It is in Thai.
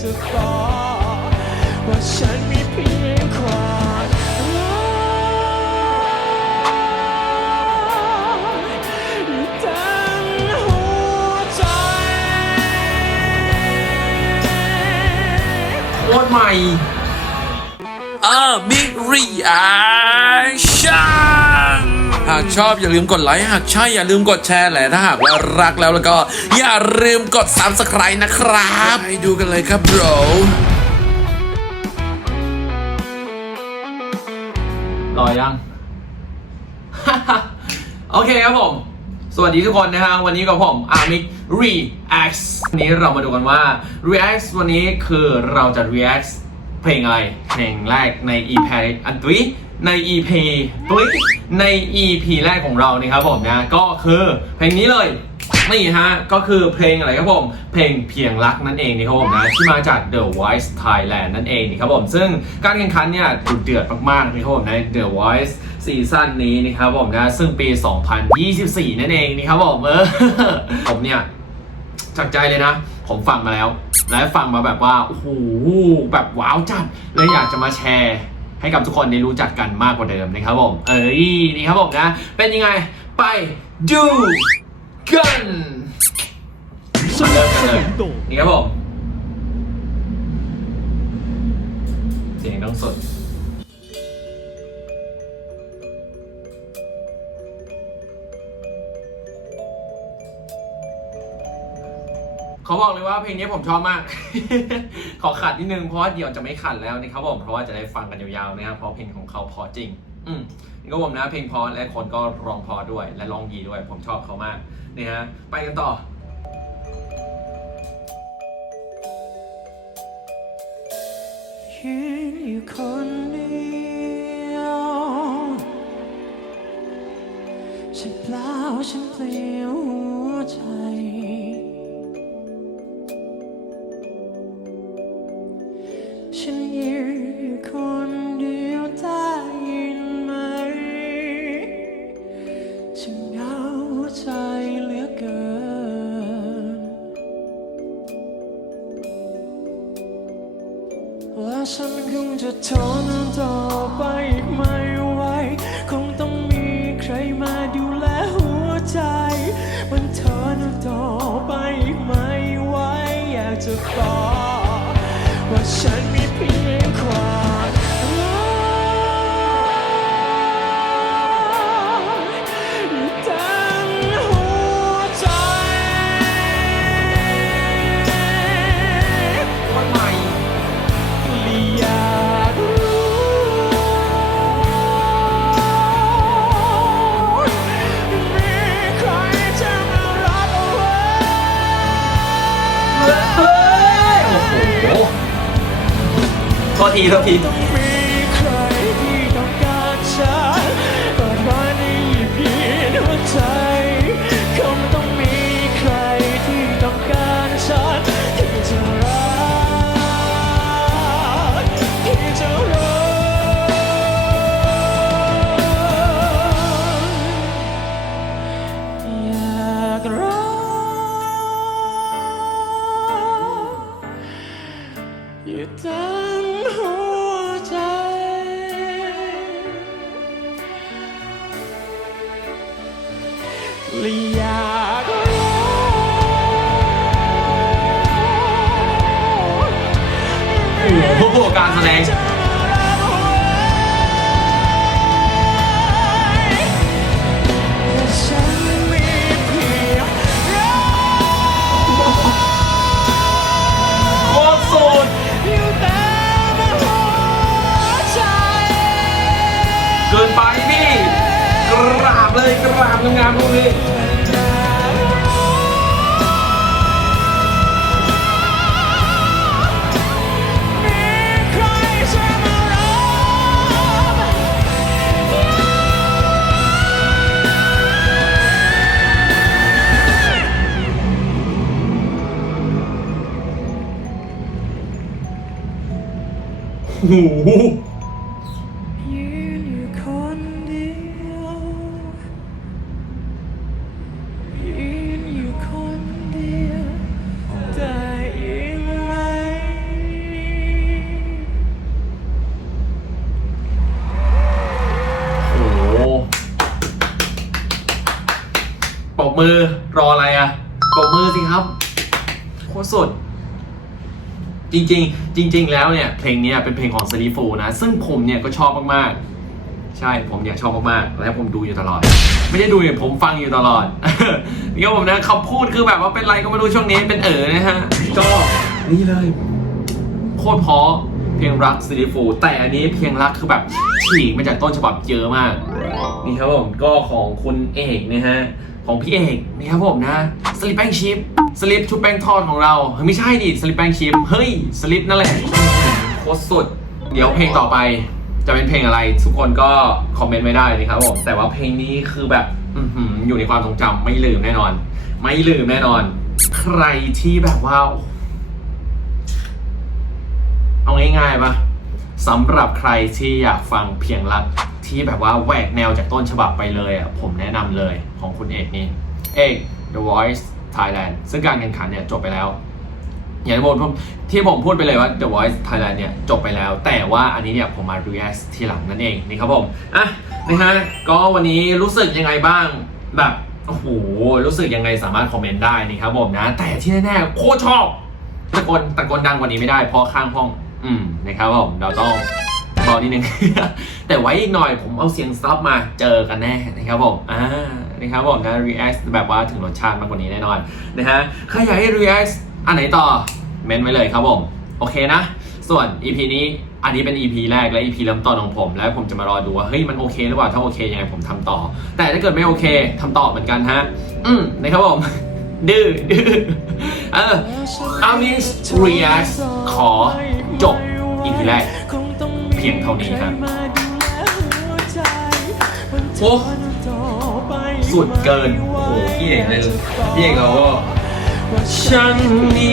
จะบอกว่าฉันมีเพียงความรักอยู่ทั้งหัวใจ โคตรใหม่ อ่าบิ๊กรีแอคชั่นหากชอบอย่าลืมกดไลค์หากใช่อย่าลืมกดแชร์แหละถ้าหากว่ารักแล้วแล้วก็ อย่าลืมกด subscribe นะครับไปดูกันเลยครับ bro รอยัง โอเคครับผม สวัสดีทุกคนนะฮะ วันนี้กับผมอามิก React วันนี้เรามาดูกันว่า React วันนี้คือเราจะ React เพลงอะไร เพลงแรกใน EP อันตุยใน EP ตุยใน EP แรกของเรานะครับผมนะก็คือเพลงนี้เลยนี่ฮะ ก็คือเพลงอะไรครับผม เพลงเพียงรักนั่นเองนี่ครับผมนะที่มาจาก The Voice Thailand นั่นเองนี่ครับผมซึ่งการแข่งขันเนี่ยดุเดือดมากๆนี่ครับผมน The Voice ซีซั่นนี้นี่ครับผมนะซึ่งปี 2024 นั่นเองนี่ครับผมเออผมเนี่ยจากใจเลยนะ ผมฟังมาแล้ว และฟังมาแบบว่าโอ้โหแบบว้าวจัดเลยอยากจะมาแชร์ให้กับทุกคนได้รู้จักกันมากกว่าเดิมนะครับผม เอ้ยนี่ครับผมนะ เป็นยังไงไปดูกันเริ่มกันเลยนี่ครับผม เสียงต้องสด เขาบอกเลยว่าเพลงนี้ผมชอบมาก ขอขัดนิดนึงเพราะว่าเดี๋ยวจะไม่ขัดแล้วนะครับผมเพราะว่าจะได้ฟังกันยาวๆนะครับเพราะเพลงของเขาพอจริง อืมนี่ก็ผมนะเพลงพอและคนก็ร้องพอด้วย และร้องดีด้วย ผมชอบเขามากนี่ฮะไปกันต่อยืนอยู่คนเดียวฉันเปล่าฉันเปลี่ยวหัวใจ ฉันคงจะ ทษทีโทษทีองมีใครที่ต้องการฉันเปิด อยากรักโอ้โหการแสดง งามๆตรงนี้มีใครจะมารับโอ้โห มือรออะไรอะปรบมือสิครับโคตรสด จริง ๆ จริง ๆ แล้วเนี่ย เพลงนี้เป็นเพลงของซ l ลีฟูนะ ซึ่งผมเนี่ยก็ชอบมากๆ ใช่ผมเนี่ยชอบมากๆ และผมดูอยู่ตลอด ไม่ได้ดูเนี่ยผมฟังอยู่ตลอดนี่ครับผมนะเขาพูดคือแบบว่าเป็นไรก็ไม่รู้ช่วงนี้เป็นเอ๋อนะฮะก็นี่เลย โคตรเพราะเพลงรักซิลิฟูแต่อันนี้เพลงรักคือแบบฉีกมาจากต้นฉบับเยอะมาก นี่ครับผมก็ของคุณเอกนะฮะ ของพี่เอกนี่ครับผมนะสลิปแป้งชิพสลิปชุบแป้งทอดของเราเฮ้ยไม่ใช่ดิสลิปแป้งชิพเฮ้ยสลิปนั่นแหละโคตรสุด เดี๋ยวเพลงต่อไปจะเป็นเพลงอะไร ทุกคนก็คอมเมนต์ไม่ได้นะครับผมแต่ว่าเพลงนี้คือแบบออหืออยู่ในความทรงจำไม่ลืมแน่นอน ไม่ลืมแน่นอน ใครที่แบบว่า เอาง่ายๆปะ สำหรับใครที่อยากฟังเพียงรักที่แบบว่าแหวกแนวจากต้นฉบับไปเลยอะผมแนะนำเลยของคุณเอกนี่เอก The Voice Thailand ซึ่งการแข่งขันเนี่ยจบไปแล้ว อย่างที่ผมที่ผมพูดไปเลยว่า The Voice Thailand เนี่ยจบไปแล้ว แต่ว่าอันนี้เนี่ยผมมา react ทีหลังนั่นเองนี่ครับผมอะนะฮะก็วันนี้รู้สึกยังไงบ้างแบบโอ้โหรู้สึกยังไงสามารถคอมเมนต์ได้นี่ครับผมนะ แต่ที่แน่ๆโคตรชอบตะโกนตะโกนดังกว่านี้ไม่ได้เพราะข้างห้อง อืมนะครับผมเราต้องรอนิดนึง แต่ไว้อีกหน่อยผมเอาเสียงซับมาเจอกันแน่นะครับผมอ่านะครับผมนะ react แบบว่าถึงรสชาติมากกว่านี้แน่นอนนะฮะใครอยากให้ react อันไหนต่อเมนไว้เลยครับผม โอเคนะ ส่วน EP นี้อันนี้เป็น EP แรกและ EP เริ่มต้นของผม แล้วผมจะมารอดูว่าเฮ้ยมันโอเคหรือเปล่าถ้าโอเคยังไงผมทำต่อ แต่ถ้าเกิดไม่โอเคทำต่อเหมือนกันฮะ อืมนะครับผม ดื้อดื้อเอออามิส React ขอ จบ EP แรก เพียงเท่านี้ครับ โอ้สุดเกิน โอ้โหพี่เอกเลยพี่เอกเราก็ฉันมี